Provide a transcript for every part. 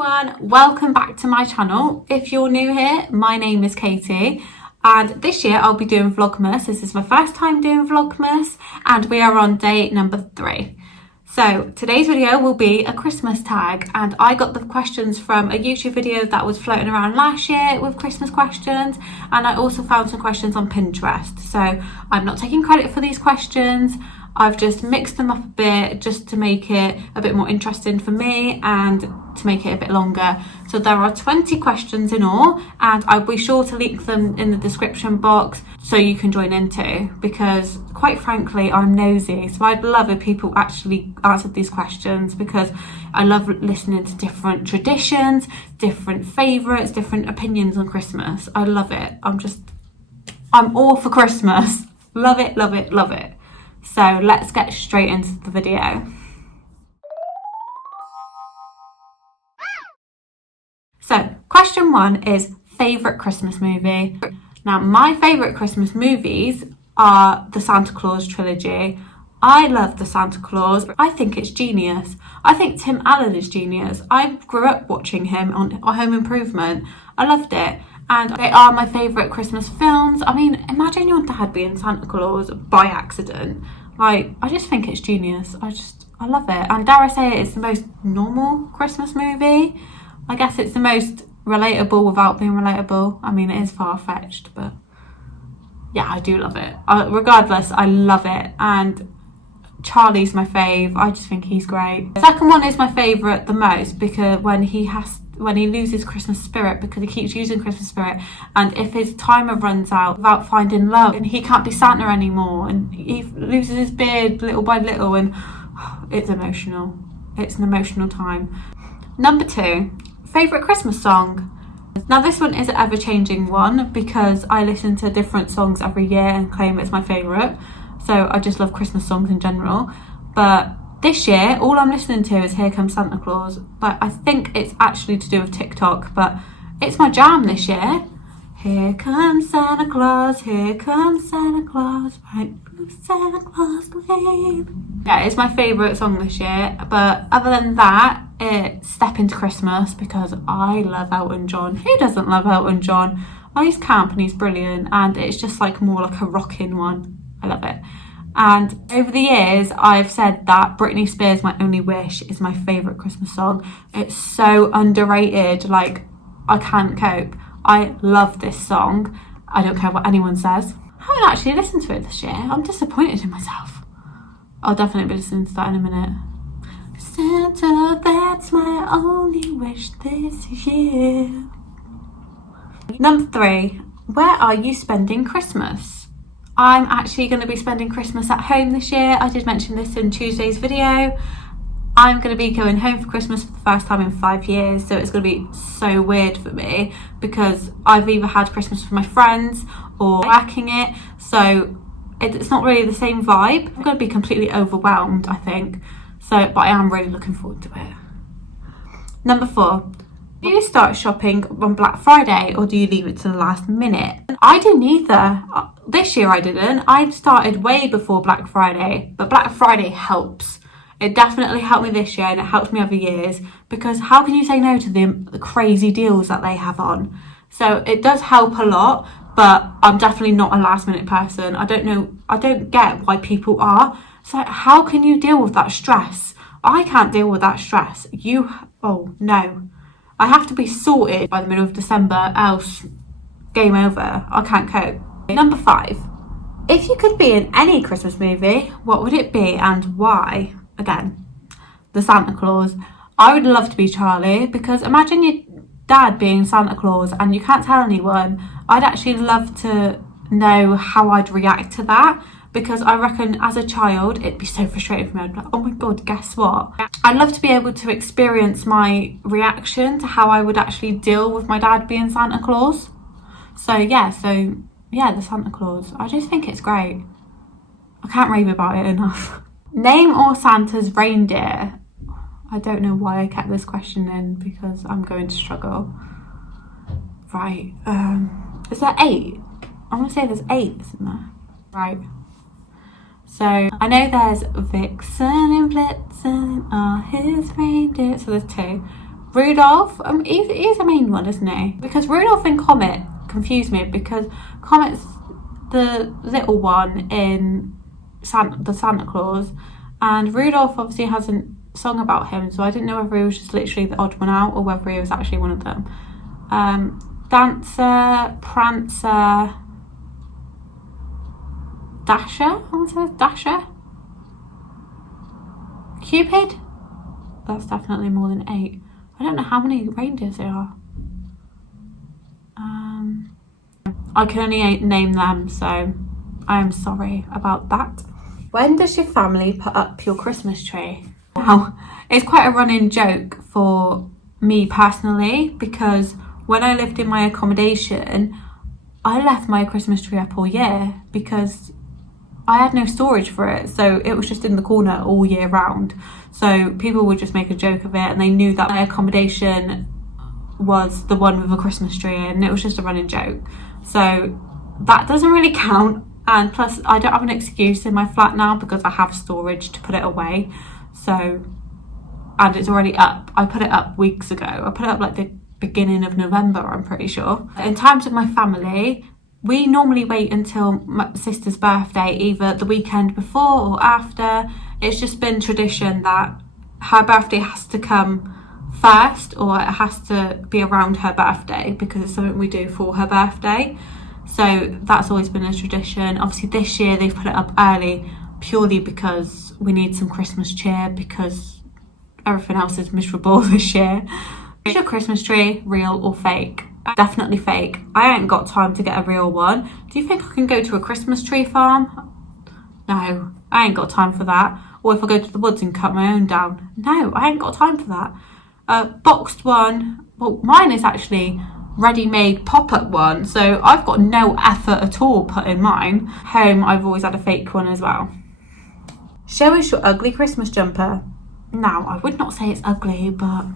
everyone, welcome back to my channel. If you're new here, my name is Katie and this year I'll be doing Vlogmas. This is my first time doing Vlogmas and we are on day number 3. So today's video will be a Christmas tag, and I got the questions from a YouTube video that was floating around last year with Christmas questions, and I also found some questions on Pinterest. So I'm not taking credit for these questions. I've just mixed them up a bit just to make it a bit more interesting for me and to make it a bit longer. So there are 20 questions in all, and I'll be sure to link them in the description box so you can join in too, because quite frankly I'm nosy, so I'd love if people actually answered these questions, because I love listening to different traditions, different favourites, different opinions on Christmas. I love it. I'm all for Christmas. Love it, love it, love it. So let's get straight into the video. So question 1 is favourite Christmas movie. Now my favourite Christmas movies are the Santa Claus trilogy. I love the Santa Claus. I think it's genius. I think Tim Allen is genius. I grew up watching him on Home Improvement. I loved it. And they are my favourite Christmas films. I mean, imagine your dad being Santa Claus by accident. Like, I just think it's genius. I love it. And dare I say it, it's the most normal Christmas movie. I guess it's the most relatable without being relatable. I mean, it is far-fetched, but yeah, I do love it. Regardless, I love it. And Charlie's my fave. I just think he's great. The second one is my favourite the most, because when he loses Christmas spirit, because he keeps using Christmas spirit, and if his timer runs out without finding love and he can't be Santa anymore, and he loses his beard little by little, and it's emotional. It's an emotional time. Number 2, favourite Christmas song. Now this one is an ever-changing one because I listen to different songs every year and claim it's my favourite. So I just love Christmas songs in general. But this year, all I'm listening to is Here Comes Santa Claus. But I think it's actually to do with TikTok, but it's my jam this year. Here comes Santa Claus, here comes Santa Claus, right, Santa Claus Lane. Yeah, it's my favourite song this year. But other than that, it's Step Into Christmas, because I love Elton John. Who doesn't love Elton John? Oh, he's camp and he's brilliant, and it's just like more like a rocking one. I love it. And over the years, I've said that Britney Spears' My Only Wish is my favourite Christmas song. It's so underrated, like, I can't cope. I love this song. I don't care what anyone says. I haven't actually listened to it this year. I'm disappointed in myself. I'll definitely be listening to that in a minute. Santa, that's my only wish this year. Number 3, where are you spending Christmas? I'm actually going to be spending Christmas at home this year. I did mention this in Tuesday's video. I'm going to be going home for Christmas for the first time in 5 years, so it's going to be so weird for me because I've either had Christmas with my friends or working it, so it's not really the same vibe. I'm going to be completely overwhelmed, I think. So, but I am really looking forward to it. Number 4. Do you start shopping on Black Friday or do you leave it to the last minute? I do neither. This year I didn't. I started way before Black Friday, but Black Friday helps. It definitely helped me this year, and it helps me other years, because how can you say no to the crazy deals that they have on? So it does help a lot, but I'm definitely not a last minute person. I don't get why people are. So how can you deal with that stress? I can't deal with that stress. Oh no. I have to be sorted by the middle of December, else game over. I can't cope. Number 5. If you could be in any Christmas movie, what would it be and why? Again, the Santa Claus. I would love to be Charlie, because imagine your dad being Santa Claus and you can't tell anyone. I'd actually love to know how I'd react to that, because I reckon as a child it'd be so frustrating for me. I'd be like, oh my god, guess what? I'd love to be able to experience my reaction to how I would actually deal with my dad being Santa Claus. So yeah, the Santa Claus. I just think it's great. I can't rave about it enough. Name all Santa's reindeer. I don't know why I kept this question in, because I'm going to struggle. Right, is there 8? I want to say there's 8, isn't there? Right. So I know there's Vixen and Blitzen are his reindeer, so there's 2. Rudolph, he's a main one, isn't he? Because Rudolph and Comet confuse me, because Comet's the little one in the Santa Claus, and Rudolph obviously has a song about him, so I didn't know whether he was just literally the odd one out or whether he was actually one of them. Dancer, Prancer, Dasher, I want to say Dasher, Cupid. That's definitely more than 8. I don't know how many reindeers there are. I can only name them, so I am sorry about that. When does your family put up your Christmas tree? Now, it's quite a running joke for me personally, because when I lived in my accommodation, I left my Christmas tree up all year because I had no storage for it, so it was just in the corner all year round. So people would just make a joke of it, and they knew that my accommodation was the one with a Christmas tree, and it was just a running joke. So that doesn't really count, and plus I don't have an excuse in my flat now because I have storage to put it away. So, and it's already up. I put it up weeks ago. I put it up like the beginning of November, I'm pretty sure. In terms of my family, we normally wait until my sister's birthday, either the weekend before or after. It's just been tradition that her birthday has to come first, or it has to be around her birthday, because it's something we do for her birthday. So that's always been a tradition. Obviously this year they've put it up early purely because we need some Christmas cheer, because everything else is miserable this year. Is your Christmas tree real or fake? Definitely fake. I ain't got time to get a real one. Do you think I can go to a Christmas tree farm? No, I ain't got time for that. Or if I go to the woods and cut my own down. No, I ain't got time for that. Boxed one, well, mine is actually ready-made pop-up one, so I've got no effort at all put in mine. Home, I've always had a fake one as well. Show us your ugly Christmas jumper. Now, I would not say it's ugly, but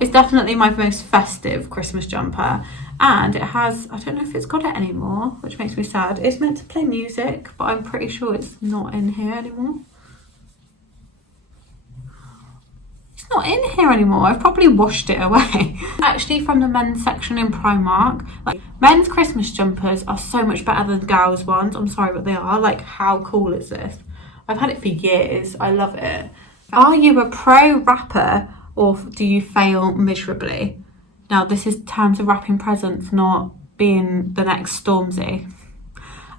it's definitely my most festive Christmas jumper, and it has, I don't know if it's got it anymore, which makes me sad. It's meant to play music, but I'm pretty sure it's not in here anymore. It's not in here anymore. I've probably washed it away. Actually, from the men's section in Primark, like, men's Christmas jumpers are so much better than girls' ones. I'm sorry, but they are. Like, how cool is this? I've had it for years. I love it. Are you a pro rapper, or do you fail miserably? Now, this is terms of wrapping presents, not being the next Stormzy.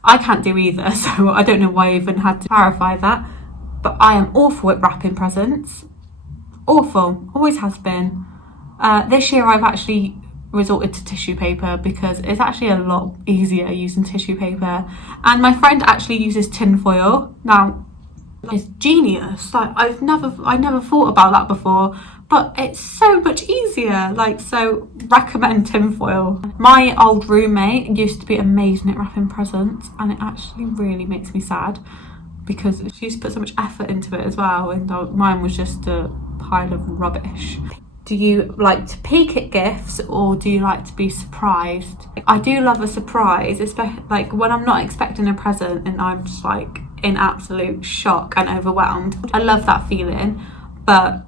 I can't do either, so I don't know why I even had to clarify that. But I am awful at wrapping presents. Awful, always has been. This year I've actually resorted to tissue paper because it's actually a lot easier using tissue paper. And my friend actually uses tin foil. Now, it's genius. Like, I never thought about that before, but it's so much easier. Like, so recommend tin foil. My old roommate used to be amazing at wrapping presents, and it actually really makes me sad because she used to put so much effort into it as well, and mine was just a pile of rubbish. Do you like to peek at gifts, or do you like to be surprised? I do love a surprise, especially like when I'm not expecting a present and I'm just like in absolute shock and overwhelmed. I love that feeling, but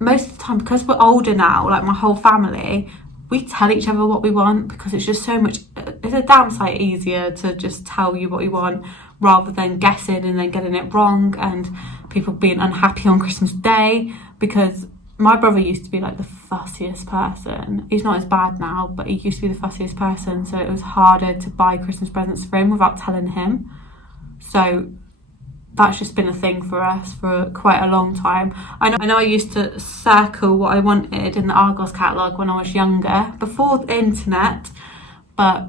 most of the time, because we're older now, like my whole family, we tell each other what we want, because it's just so much, it's a damn sight easier to just tell you what you want rather than guessing and then getting it wrong and people being unhappy on Christmas Day. Because my brother used to be like the fussiest person. He's not as bad now, but he used to be the fussiest person, so it was harder to buy Christmas presents for him without telling him. So that's just been a thing for us for quite a long time. I know I used to circle what I wanted in the Argos catalogue when I was younger, before the internet, but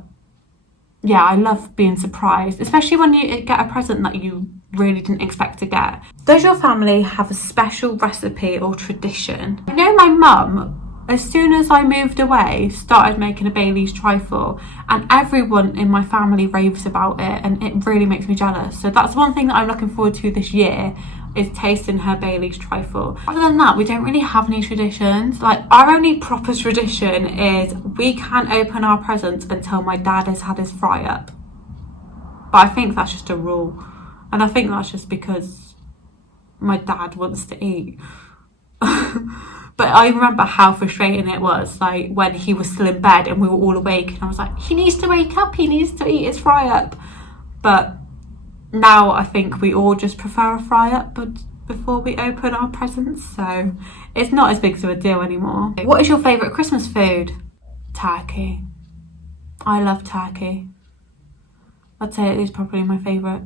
yeah, I love being surprised, especially when you get a present that you really didn't expect to get. Does your family have a special recipe or tradition? I know my mum, as soon as I moved away, started making a Bailey's trifle, and everyone in my family raves about it, and it really makes me jealous. So that's one thing that I'm looking forward to this year, is tasting her Bailey's trifle. Other than that, we don't really have any traditions. Like, our only proper tradition is we can't open our presents until my dad has had his fry up. But I think that's just a rule, and I think that's just because my dad wants to eat. But I remember how frustrating it was, like when he was still in bed and we were all awake and I was like, he needs to wake up, he needs to eat his fry up. But now I think we all just prefer a fry up but before we open our presents, so it's not as big of a deal anymore. What is your favourite Christmas food? Turkey. I love turkey. I'd say it is probably my favourite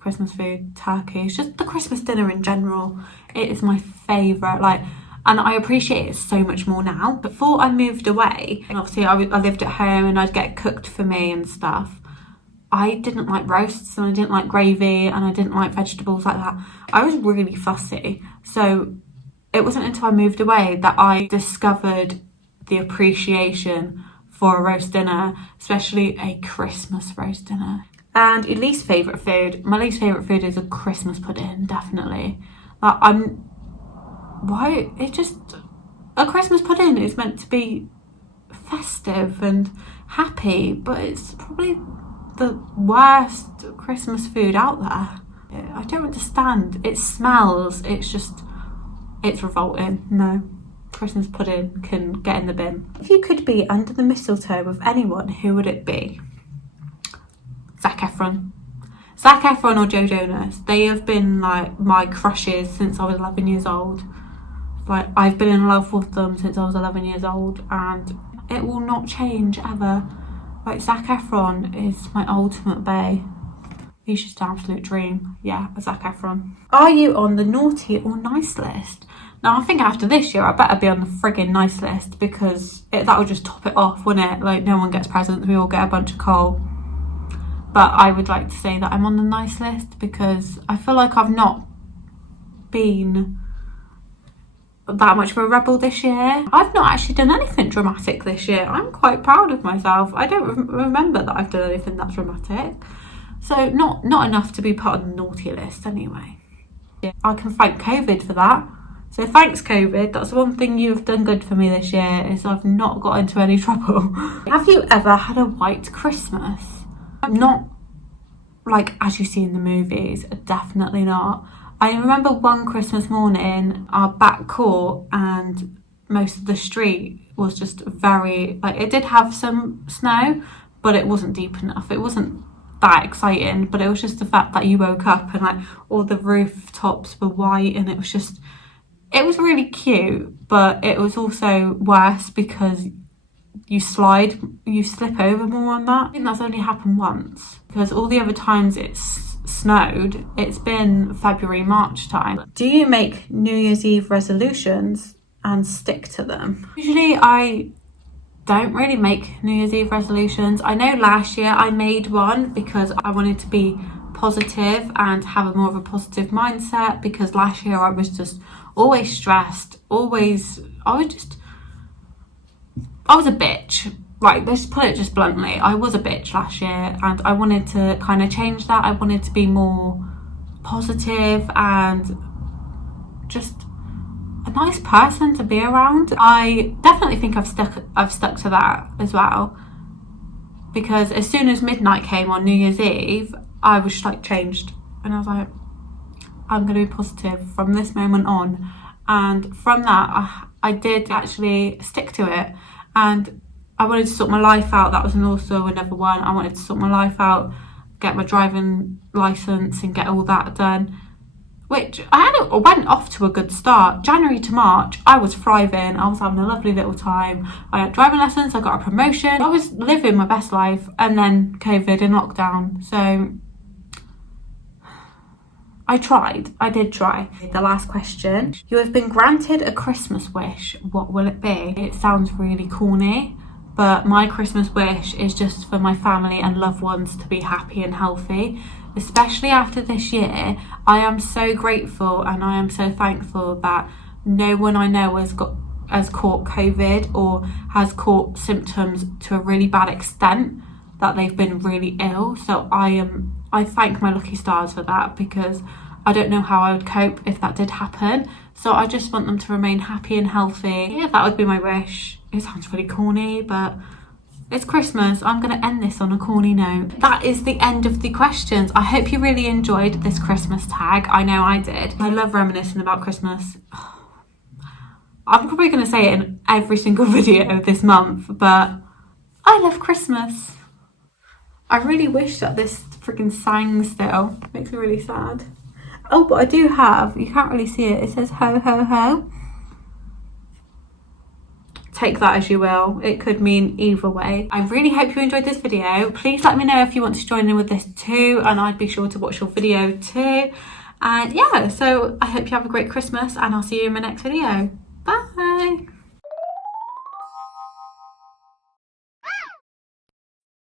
Christmas food, turkey. It's just the Christmas dinner in general. It is my favourite, like, and I appreciate it so much more now. Before I moved away, and obviously I lived at home and I'd get cooked for me and stuff, I didn't like roasts and I didn't like gravy and I didn't like vegetables like that. I was really fussy. So it wasn't until I moved away that I discovered the appreciation for a roast dinner, especially a Christmas roast dinner. And your least favourite food? My least favourite food is a Christmas pudding, definitely. Like, a Christmas pudding is meant to be festive and happy, but it's probably the worst Christmas food out there. I don't understand. It smells, it's revolting. No, Christmas pudding can get in the bin. If you could be under the mistletoe with anyone, who would it be? Zac Efron or Joe Jonas. They have been like my crushes since I was 11 years old. Like, I've been in love with them since I was 11 years old and it will not change ever. Like, Zac Efron is my ultimate bae. He's just an absolute dream. Yeah, Zac Efron. Are you on the naughty or nice list? Now, I think after this year, I better be on the friggin' nice list because that will just top it off, wouldn't it? Like, no one gets presents, we all get a bunch of coal. But I would like to say that I'm on the nice list because I feel like I've not been that much of a rebel this year. I've not actually done anything dramatic this year. I'm quite proud of myself. I don't remember that I've done anything that dramatic. So not enough to be put on the naughty list anyway. I can thank COVID for that. So thanks, COVID. That's one thing you've done good for me this year, is I've not got into any trouble. Have you ever had a white Christmas? Not like as you see in the movies, definitely not. I remember one Christmas morning, our back court and most of the street was just very, like, it did have some snow, but it wasn't deep enough. It wasn't that exciting, but it was just the fact that you woke up and like all the rooftops were white and it was really cute, but it was also worse because you slip over more on that. I think that's only happened once because all the other times it's snowed, it's been February, March time. Do you make New Year's Eve resolutions and stick to them? Usually I don't really make New Year's Eve resolutions. I know last year I made one because I wanted to be positive and have a more of a positive mindset, because last year I was just always stressed, I was a bitch. Right, let's put it just bluntly. I was a bitch last year and I wanted to kind of change that. I wanted to be more positive and just a nice person to be around. I definitely think I've stuck to that as well, because as soon as midnight came on New Year's Eve, I was just like changed and I was like, I'm going to be positive from this moment on. And from that, I did actually stick to it. And I wanted to sort my life out. That was also another one. I wanted to sort my life out, get my driving licence and get all that done, which I went off to a good start. January to March, I was thriving. I was having a lovely little time. I had driving lessons, I got a promotion. I was living my best life, and then COVID and lockdown. So I did try. The last question. You have been granted a Christmas wish. What will it be? It sounds really corny, but my Christmas wish is just for my family and loved ones to be happy and healthy. Especially after this year, I am so grateful and I am so thankful that no one I know has caught COVID or has caught symptoms to a really bad extent that they've been really ill. So I thank my lucky stars for that, because I don't know how I would cope if that did happen. So I just want them to remain happy and healthy. Yeah, that would be my wish. It sounds really corny, but it's Christmas. I'm going to end this on a corny note. That is the end of the questions. I hope you really enjoyed this Christmas tag. I know I did. I love reminiscing about Christmas. I'm probably going to say it in every single video this month, but I love Christmas. I really wish that this freaking sang still. It makes me really sad. Oh, but I do have, you can't really see it, it says ho ho ho. Take that as you will. It could mean either way. I really hope you enjoyed this video. Please let me know if you want to join in with this too, and I'd be sure to watch your video too. And yeah, so I hope you have a great Christmas, and I'll see you in my next video. Bye.